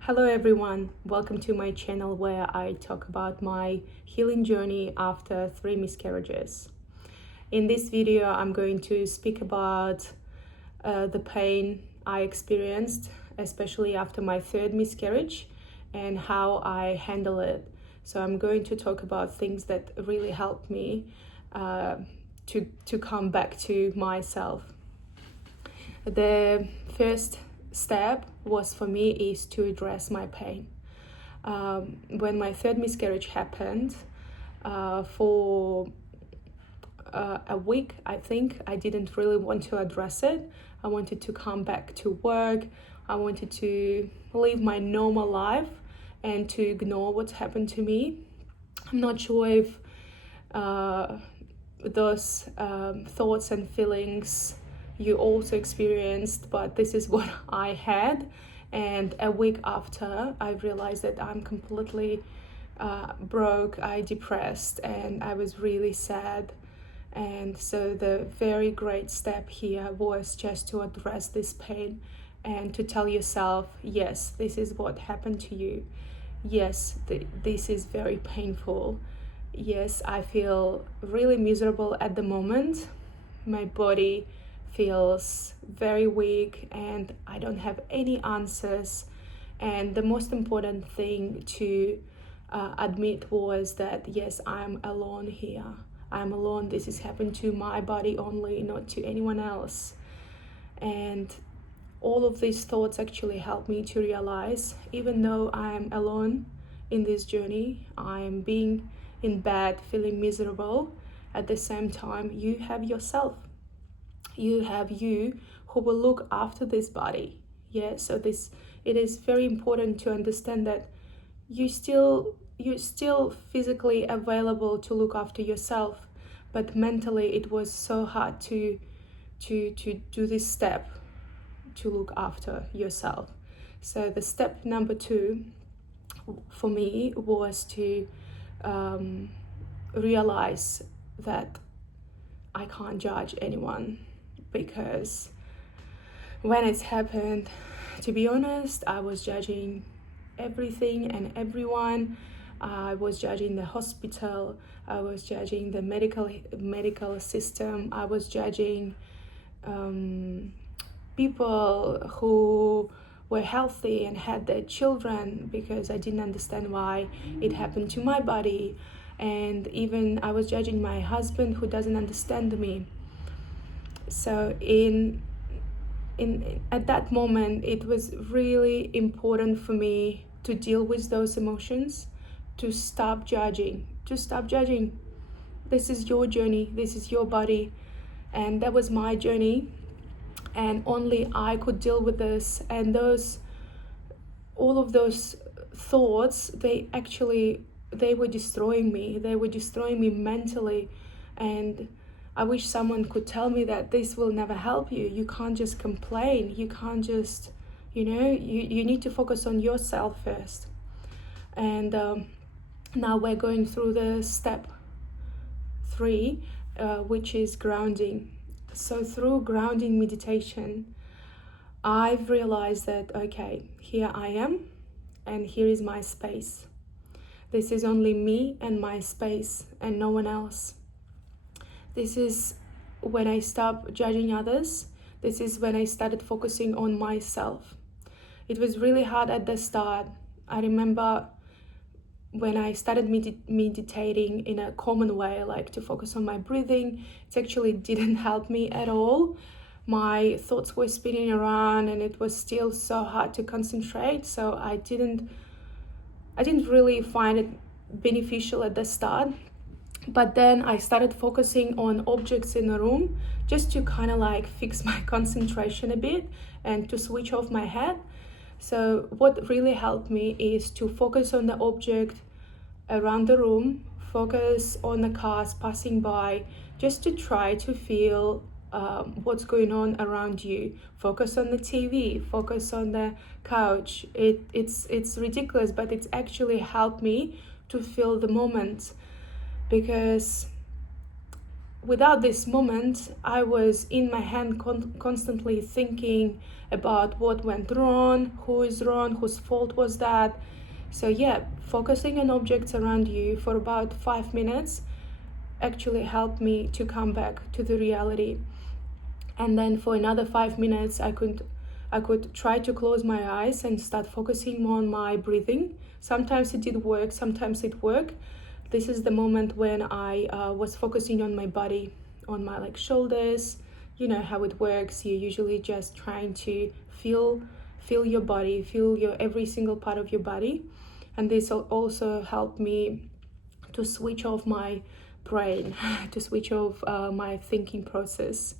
Hello everyone, welcome to my channel where I talk about my healing journey after 3 miscarriages. In this video, I'm going to speak about the pain I experienced, especially after my 3rd miscarriage, and how I handle it. So I'm going to talk about things that really helped me to come back to myself. The first step was for me is to address my pain. When my 3rd miscarriage happened, for a week, I think, I didn't really want to address it. I wanted to come back to work. I wanted to live my normal life and to ignore what's happened to me. I'm not sure if those thoughts and feelings you also experienced, but this is what I had. And a week after, I realized that I'm completely broke, I depressed, and I was really sad. And so the very great step here was just to address this pain and to tell yourself, yes, this is what happened to you. Yes, this is very painful. Yes, I feel really miserable at the moment. My body feels very weak and I don't have any answers. And the most important thing to admit was that, yes, I'm alone here. I'm alone. This has happened to my body only, not to anyone else. And all of these thoughts actually helped me to realize, even though I'm alone in this journey, I'm being in bed, feeling miserable, at the same time, you have yourself. You have you who will look after this body. Yeah, so it is very important to understand that you're still physically available to look after yourself, but mentally it was so hard to do this step to look after yourself. So the step number 2 for me was to realize that I can't judge anyone, because when it's happened, to be honest, I was judging everything and everyone. I was judging the hospital, I was judging the medical system, I was judging people who were healthy and had their children, because I didn't understand why it happened to my body. And even I was judging my husband, who doesn't understand me. So at that moment, it was really important for me to deal with those emotions, to stop judging. This is your journey, this is your body, and that was my journey, and only I could deal with this. And all of those thoughts, they were destroying me mentally. And I wish someone could tell me that this will never help you. You can't just complain. You can't just, you need to focus on yourself first. And now we're going through the step 3, which is grounding. So through grounding meditation, I've realized that, okay, here I am, and here is my space. This is only me and my space and no one else. This is when I stopped judging others. This is when I started focusing on myself. It was really hard at the start. I remember when I started meditating in a common way, like to focus on my breathing, it actually didn't help me at all. My thoughts were spinning around and it was still so hard to concentrate. So I didn't really find it beneficial at the start. But then I started focusing on objects in the room, just to kind of like fix my concentration a bit and to switch off my head. So what really helped me is to focus on the object around the room, focus on the cars passing by, just to try to feel what's going on around you. Focus on the TV, focus on the couch. It's ridiculous, but it's actually helped me to feel the moment, because without this moment, I was in my hand constantly thinking about what went wrong, who is wrong, whose fault was that. So yeah, focusing on objects around you for about 5 minutes actually helped me to come back to the reality. And then for another 5 minutes, I could try to close my eyes and start focusing on my breathing. Sometimes it did work, sometimes it worked. This is the moment when I was focusing on my body, on my shoulders. You know how it works. You're usually just trying to feel your body, feel your every single part of your body. And this also helped me to switch off my brain, to switch off my thinking process.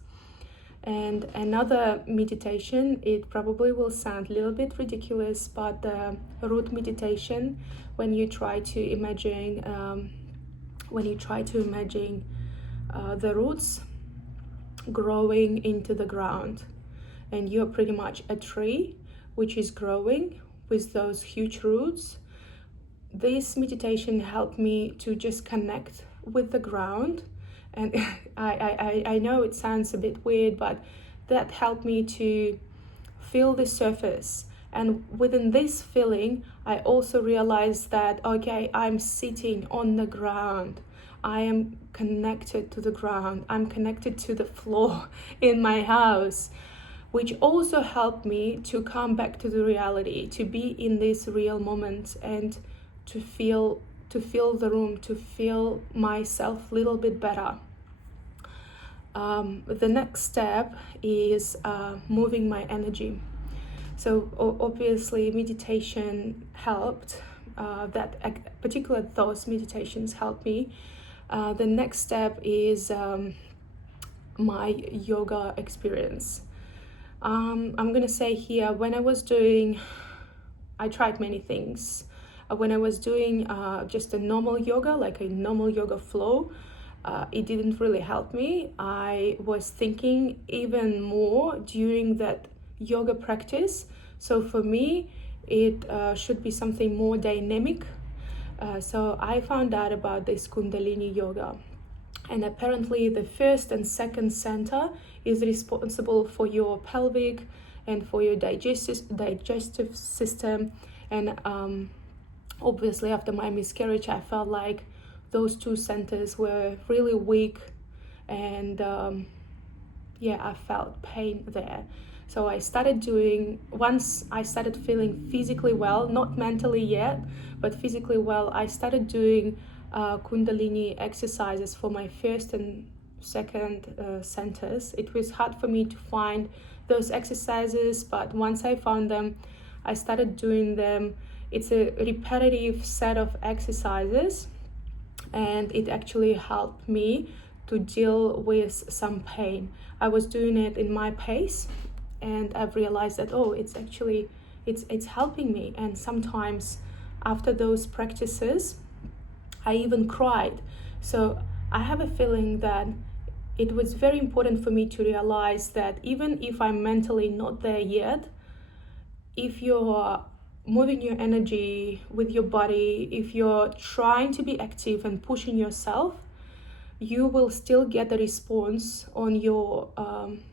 And another meditation, it probably will sound a little bit ridiculous, but the root meditation, when you try to imagine the roots growing into the ground, and you're pretty much a tree which is growing with those huge roots. This meditation helped me to just connect with the ground. And I know it sounds a bit weird, but that helped me to feel the surface. And within this feeling, I also realized that, okay, I'm sitting on the ground. I am connected to the ground. I'm connected to the floor in my house, which also helped me to come back to the reality, to be in this real moment and to feel the room, to feel myself a little bit better. The next step is moving my energy. So obviously meditation helped, those meditations helped me. The next step is my yoga experience. I'm gonna say here, I tried many things. When I was doing just a normal yoga, like a normal yoga flow, it didn't really help me. I was thinking even more during that yoga practice. So for me, it should be something more dynamic. So I found out about this Kundalini yoga. And apparently the first and second center is responsible for your pelvic and for your digestive system. And obviously after my miscarriage, I felt like those two centers were really weak, and I felt pain there. So once I started feeling physically well, not mentally yet, but physically well, I started doing Kundalini exercises for my first and second centers. It was hard for me to find those exercises, but once I found them, I started doing them. It's a repetitive set of exercises, and it actually helped me to deal with some pain. I was doing it in my pace, and I've realized that it's helping me. And sometimes after those practices, I even cried. So I have a feeling that it was very important for me to realize that even if I'm mentally not there yet, if you're moving your energy with your body, if you're trying to be active and pushing yourself, you will still get a response on your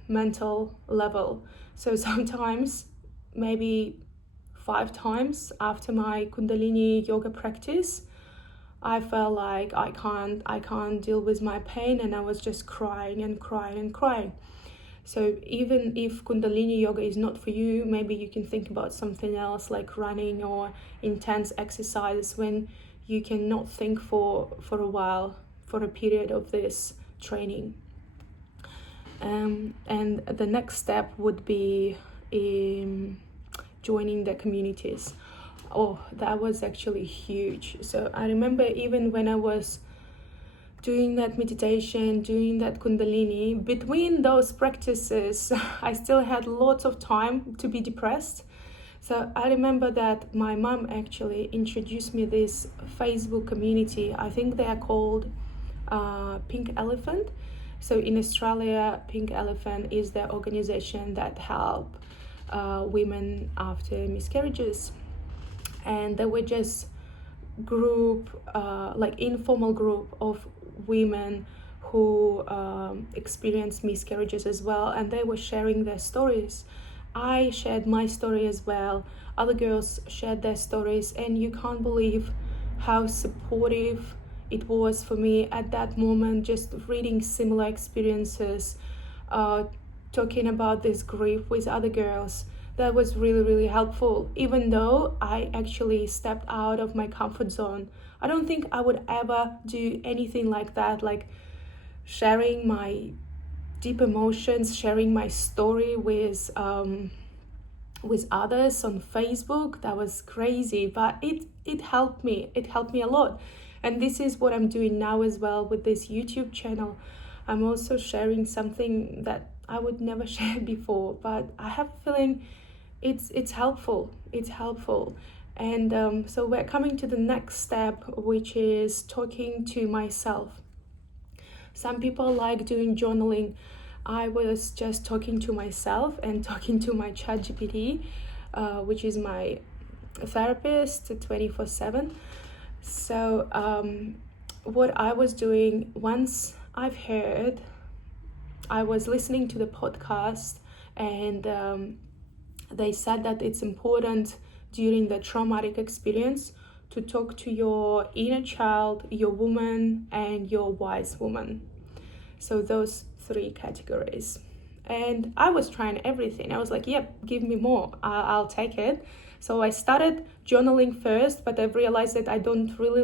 mental level. So sometimes, maybe 5 times after my Kundalini yoga practice, I felt like I can't deal with my pain, and I was just crying and crying and crying. So even if Kundalini yoga is not for you, maybe you can think about something else like running or intense exercise when you cannot think for a while, for a period of this training. And the next step would be joining the communities. Oh, that was actually huge. So I remember even when I was doing that meditation, doing that Kundalini, between those practices, I still had lots of time to be depressed. So I remember that my mom actually introduced me this Facebook community. I think they are called Pink Elephant. So in Australia, Pink Elephant is the organization that help women after miscarriages. And they were just informal group of women who experienced miscarriages as well, and they were sharing their stories. I shared my story as well. Other girls shared their stories, and you can't believe how supportive it was for me at that moment, just reading similar experiences, talking about this grief with other girls. That was really, really helpful. Even though I actually stepped out of my comfort zone, I don't think I would ever do anything like that, like sharing my deep emotions, sharing my story with others on Facebook. That was crazy, but it helped me. It helped me a lot. And this is what I'm doing now as well with this YouTube channel. I'm also sharing something that I would never share before, but I have a feeling it's helpful. It's helpful. And so we're coming to the next step, which is talking to myself. Some people like doing journaling. I was just talking to myself and talking to my ChatGPT, which is my therapist 24/7. So what I was doing, once I was listening to the podcast, and they said that it's important during the traumatic experience to talk to your inner child, your woman, and your wise woman. So those 3 categories. And I was trying everything. I was like, yep, give me more. I'll take it. So I started journaling first, but I've realized that I don't really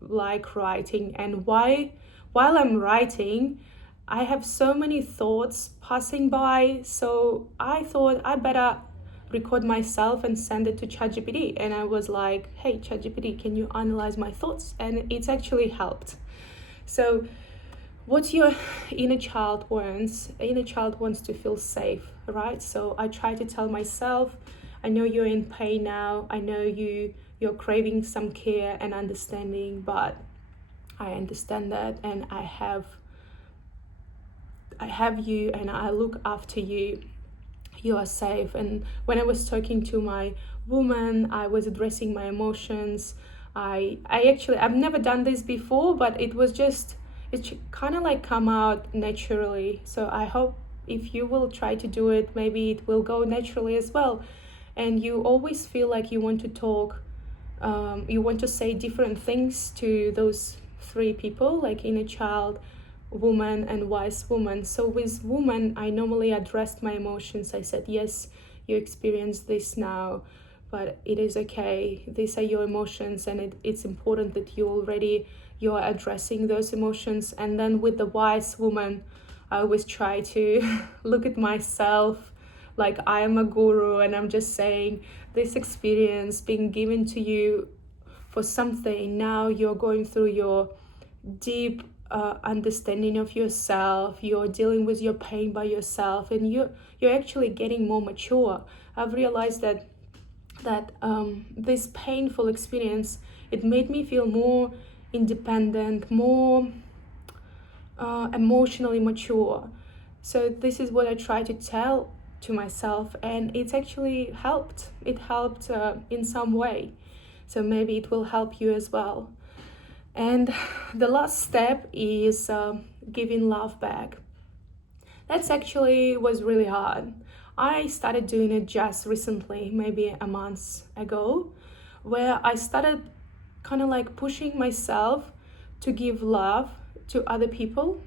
like writing. And while I'm writing, I have so many thoughts passing by. So I thought I better record myself and send it to ChatGPT. And I was like, hey, ChatGPT, can you analyze my thoughts? And it's actually helped. So what your inner child wants to feel safe, right? So I try to tell myself, I know you're in pain now. I know you're craving some care and understanding, but I understand that, and I have you, and I look after you. You are safe. And when I was talking to my woman, I was addressing my emotions. I've never done this before, but it kind of like come out naturally. So I hope if you will try to do it, maybe it will go naturally as well. And you always feel like you want to talk, you want to say different things to those 3 people, like inner child, woman, and wise woman. So with woman, I normally addressed my emotions. I said, yes, you experience this now, but it is okay. These are your emotions, and it's important that you're addressing those emotions. And then with the wise woman, I always try to look at myself like I am a guru, and I'm just saying this experience being given to you for something. Now you're going through your deep understanding of yourself. You're dealing with your pain by yourself, and you're actually getting more mature. I've realized that this painful experience, it made me feel more independent, more emotionally mature. So this is what I try to tell to myself, and it's actually helped. It helped in some way. So maybe it will help you as well. And the last step is giving love back. That's actually was really hard. I started doing it just recently, maybe a month ago, where I started kind of like pushing myself to give love to other people,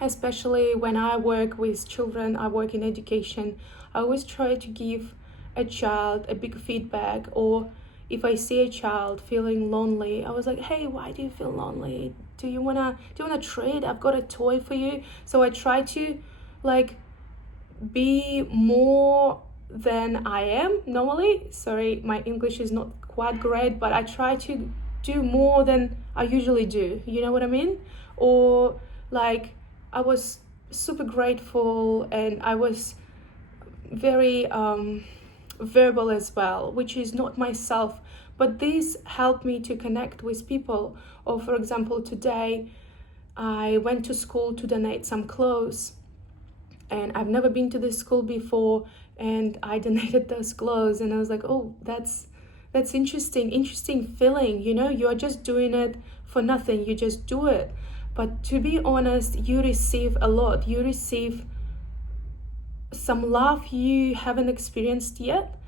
especially when I work with children, I work in education. I always try to give a child a big feedback, or if I see a child feeling lonely, I was like, hey, why do you feel lonely? Do you wanna trade? I've got a toy for you. So I try to like be more than I am normally. Sorry, my English is not quite great, but I try to do more than I usually do. You know what I mean? Or like I was super grateful, and I was very verbal as well, which is not myself, but this helped me to connect with people. Or for example, today I went to school to donate some clothes, and I've never been to this school before, and I donated those clothes, and I was like, oh, that's interesting feeling. You know, you're just doing it for nothing, you just do it, But to be honest, you receive a lot. You receive some love you haven't experienced yet.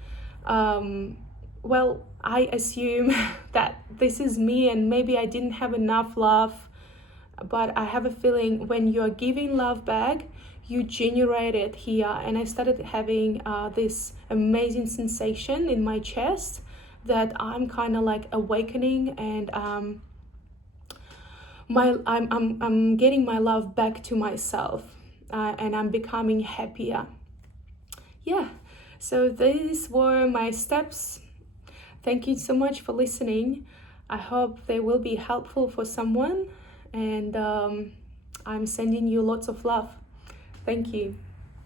Well, I assume that this is me, and maybe I didn't have enough love, but I have a feeling when you're giving love back, you generate it here. And I started having this amazing sensation in my chest that I'm kind of like awakening, and I'm getting my love back to myself, and I'm becoming happier. Yeah, so these were my steps. Thank you so much for listening. I hope they will be helpful for someone, and I'm sending you lots of love. Thank you.